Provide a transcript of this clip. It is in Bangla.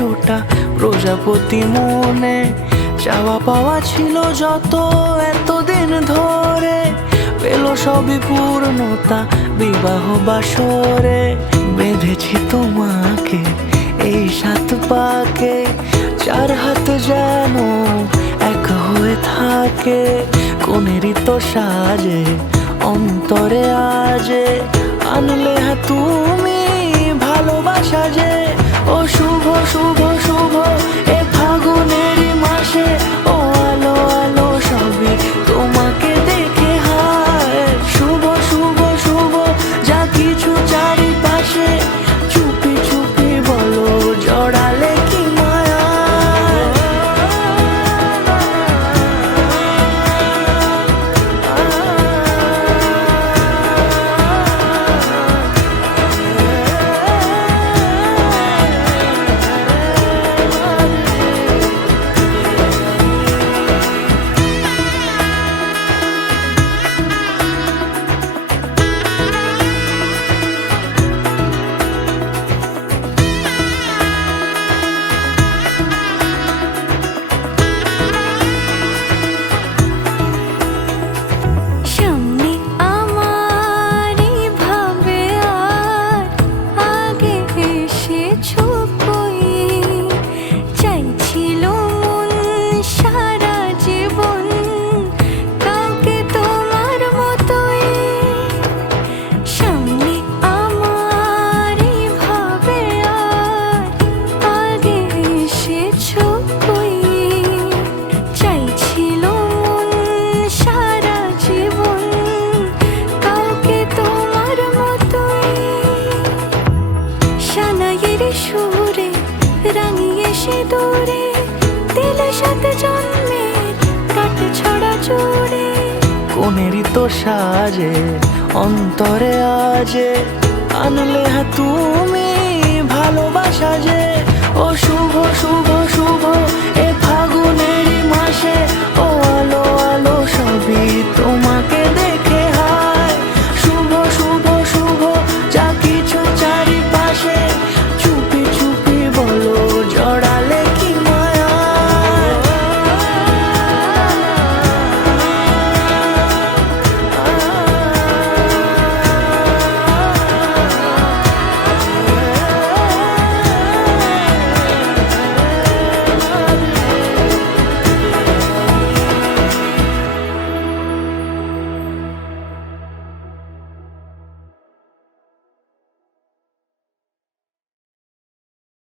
100টা প্রজাপতি মনে, চাওয়া পাওয়া ছিল যত এতদিন ধরে, পেল সবই পূর্ণতা বিবাহ বাসরে। বেঁধেছি তোমাকে এই 7 পাকে, 4 হাত যেন এক হয়ে থাকে। কোনেরই তো সাজে অন্তরে আজে, আনলে তুমি ভালোবাসা যে। ও শুভ শুভ শুভ এ ফাগুনেরই মাসে, ও আলো আলো সবই তোমাকে দেখে হায়। শুভ শুভ শুভ যা কিছু চারিপাশে, চুপি চুপি বলো জড়ালে কি মায়া। সুরে রাঙিয়ে সে দূরে দিলে 7 জন্মের কাট ছড়া জোড়ে। কোনেরই তো সাজে অন্তরে আজে, আনলে তুমি ভালোবাসা যে। ও শুভ শুভ শুভ এ